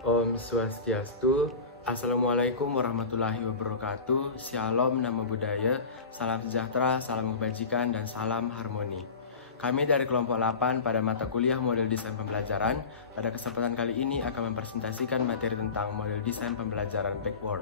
Om Swastiastu. Assalamualaikum warahmatullahi wabarakatuh. Shalom, nama budaya, salam sejahtera, salam kebajikan, dan salam harmoni. Kami dari kelompok 8 pada mata kuliah model desain pembelajaran pada kesempatan kali ini akan mempresentasikan materi tentang model desain pembelajaran backward.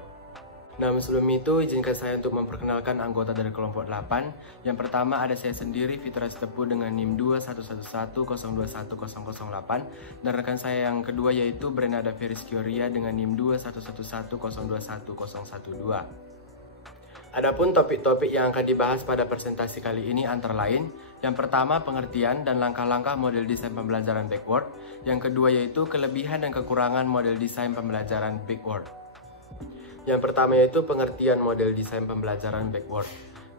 Namun sebelum itu, izinkan saya untuk memperkenalkan anggota dari kelompok 8. Yang pertama ada saya sendiri, Fitra Sitepu dengan NIM 21110210008. Dan rekan saya yang kedua yaitu Brenada Veriskioria dengan NIM 21110210012. Adapun topik-topik yang akan dibahas pada presentasi kali ini antara lain, yang pertama pengertian dan langkah-langkah model desain pembelajaran backward. Yang kedua yaitu kelebihan dan kekurangan model desain pembelajaran backward. Yang pertama yaitu pengertian model desain pembelajaran backward.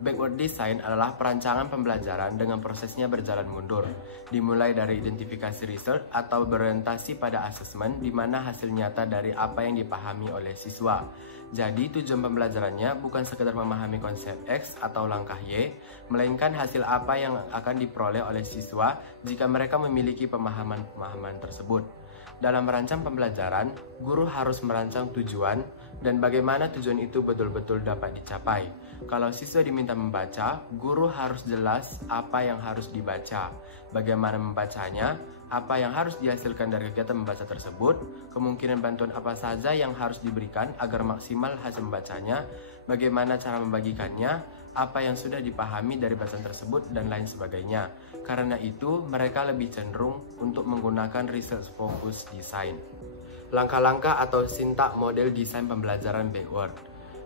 Backward design adalah perancangan pembelajaran dengan prosesnya berjalan mundur, dimulai dari identifikasi research atau berorientasi pada asesmen di mana hasil nyata dari apa yang dipahami oleh siswa. Jadi tujuan pembelajarannya bukan sekedar memahami konsep X atau langkah Y, melainkan hasil apa yang akan diperoleh oleh siswa jika mereka memiliki pemahaman-pemahaman tersebut. Dalam merancang pembelajaran, guru harus merancang tujuan dan bagaimana tujuan itu betul-betul dapat dicapai. Kalau siswa diminta membaca, guru harus jelas apa yang harus dibaca, bagaimana membacanya, apa yang harus dihasilkan dari kegiatan membaca tersebut, kemungkinan bantuan apa saja yang harus diberikan agar maksimal hasil membacanya, bagaimana cara membagikannya, apa yang sudah dipahami dari bacaan tersebut, dan lain sebagainya. Karena itu, mereka lebih cenderung untuk menggunakan research focus design. Langkah-langkah atau sintak model desain pembelajaran backward.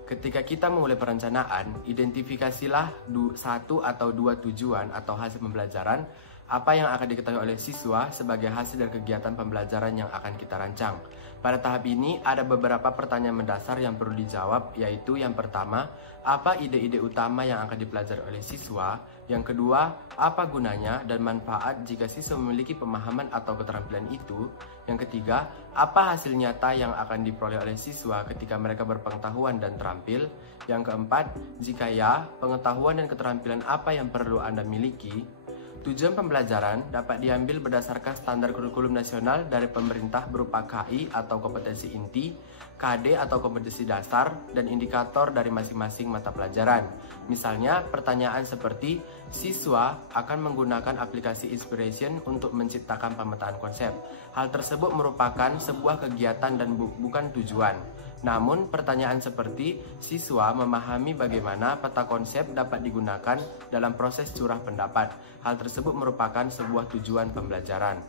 Ketika kita memulai perencanaan, identifikasilah satu atau dua tujuan atau hasil pembelajaran apa yang akan diketahui oleh siswa sebagai hasil dari kegiatan pembelajaran yang akan kita rancang. Pada tahap ini ada beberapa pertanyaan mendasar yang perlu dijawab, yaitu yang pertama, apa ide-ide utama yang akan dipelajari oleh siswa? Yang kedua, apa gunanya dan manfaat jika siswa memiliki pemahaman atau keterampilan itu? Yang ketiga, apa hasil nyata yang akan diperoleh oleh siswa ketika mereka berpengetahuan dan terampil? Yang keempat, jika ya, pengetahuan dan keterampilan apa yang perlu Anda miliki? Tujuan pembelajaran dapat diambil berdasarkan standar kurikulum nasional dari pemerintah berupa KI atau kompetensi inti, KD atau kompetensi dasar, dan indikator dari masing-masing mata pelajaran. Misalnya, pertanyaan seperti, siswa akan menggunakan aplikasi Inspiration untuk menciptakan pemetaan konsep. Hal tersebut merupakan sebuah kegiatan dan bukan tujuan. Namun, pertanyaan seperti, siswa memahami bagaimana peta konsep dapat digunakan dalam proses curah pendapat. Hal tersebut merupakan sebuah tujuan pembelajaran.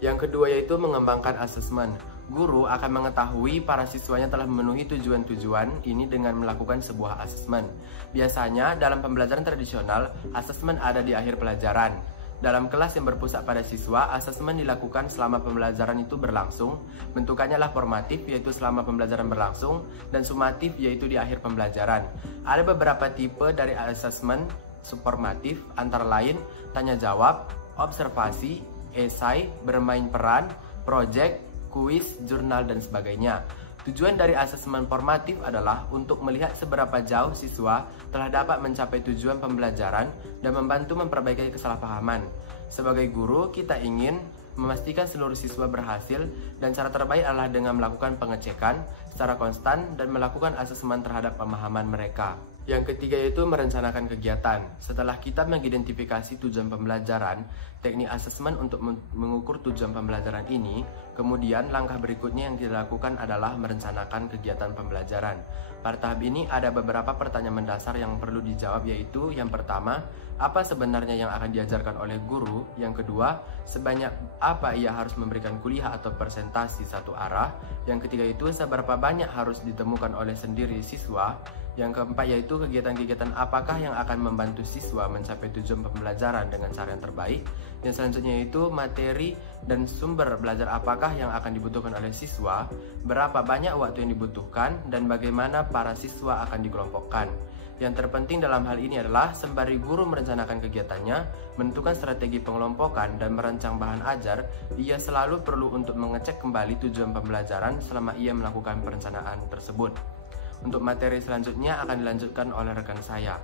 Yang kedua yaitu mengembangkan asesmen. Guru akan mengetahui para siswanya telah memenuhi tujuan-tujuan ini dengan melakukan sebuah asesmen. Biasanya dalam pembelajaran tradisional, asesmen ada di akhir pelajaran. Dalam kelas yang berpusat pada siswa, asesmen dilakukan selama pembelajaran itu berlangsung. Bentukannya adalah formatif, yaitu selama pembelajaran berlangsung, dan sumatif, yaitu di akhir pembelajaran. Ada beberapa tipe dari asesmen supormatif, antara lain tanya jawab, observasi, esai, bermain peran, project, kuis, jurnal, dan sebagainya. Tujuan dari asesmen formatif adalah untuk melihat seberapa jauh siswa telah dapat mencapai tujuan pembelajaran dan membantu memperbaiki kesalahpahaman. Sebagai guru, kita ingin memastikan seluruh siswa berhasil, dan cara terbaik adalah dengan melakukan pengecekan secara konstan dan melakukan asesmen terhadap pemahaman mereka. Yang ketiga yaitu merencanakan kegiatan. Setelah kita mengidentifikasi tujuan pembelajaran, teknik asesmen untuk mengukur tujuan pembelajaran ini, kemudian langkah berikutnya yang dilakukan adalah merencanakan kegiatan pembelajaran. Pada tahap ini ada beberapa pertanyaan mendasar yang perlu dijawab, yaitu yang pertama, apa sebenarnya yang akan diajarkan oleh guru? Yang kedua, sebanyak apa ia harus memberikan kuliah atau presentasi satu arah? Yang ketiga itu, seberapa banyak harus ditemukan oleh sendiri siswa? Yang keempat yaitu kegiatan-kegiatan apakah yang akan membantu siswa mencapai tujuan pembelajaran dengan cara yang terbaik. Yang selanjutnya yaitu materi dan sumber belajar apakah yang akan dibutuhkan oleh siswa, berapa banyak waktu yang dibutuhkan, dan bagaimana para siswa akan dikelompokkan. Yang terpenting dalam hal ini adalah sembari guru merencanakan kegiatannya, menentukan strategi pengelompokan, dan merancang bahan ajar, ia selalu perlu untuk mengecek kembali tujuan pembelajaran selama ia melakukan perencanaan tersebut. Untuk materi selanjutnya akan dilanjutkan oleh rekan saya.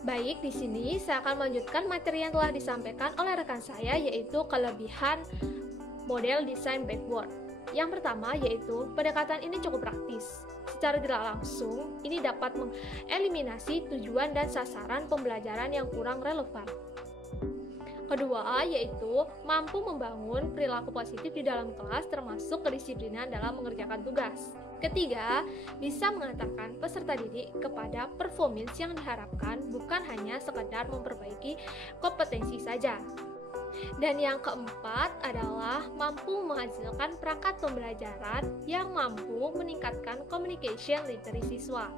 Baik, di sini saya akan melanjutkan materi yang telah disampaikan oleh rekan saya, yaitu kelebihan model desain backward. Yang pertama yaitu pendekatan ini cukup praktis. Secara tidak langsung, ini dapat mengeliminasi tujuan dan sasaran pembelajaran yang kurang relevan. Kedua, yaitu mampu membangun perilaku positif di dalam kelas termasuk kedisiplinan dalam mengerjakan tugas. Ketiga, bisa mengantarkan peserta didik kepada performance yang diharapkan bukan hanya sekedar memperbaiki kompetensi saja. Dan yang keempat adalah mampu menghasilkan perangkat pembelajaran yang mampu meningkatkan communication literacy siswa.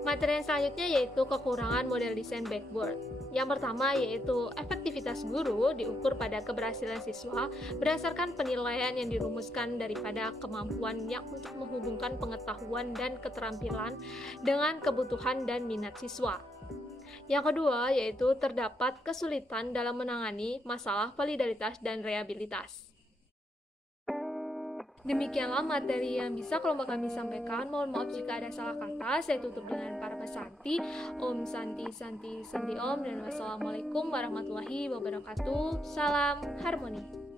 Materi yang selanjutnya yaitu kekurangan model desain Blackboard. Yang pertama yaitu efektivitas guru diukur pada keberhasilan siswa berdasarkan penilaian yang dirumuskan daripada kemampuannya untuk menghubungkan pengetahuan dan keterampilan dengan kebutuhan dan minat siswa. Yang kedua yaitu terdapat kesulitan dalam menangani masalah validaritas dan reliabilitas. Demikianlah materi yang bisa kelompok kami sampaikan. Mohon maaf jika ada salah kata. Saya tutup dengan para pesanti. Om Santi Santi Santi Om, dan wassalamualaikum warahmatullahi wabarakatuh. Salam harmoni.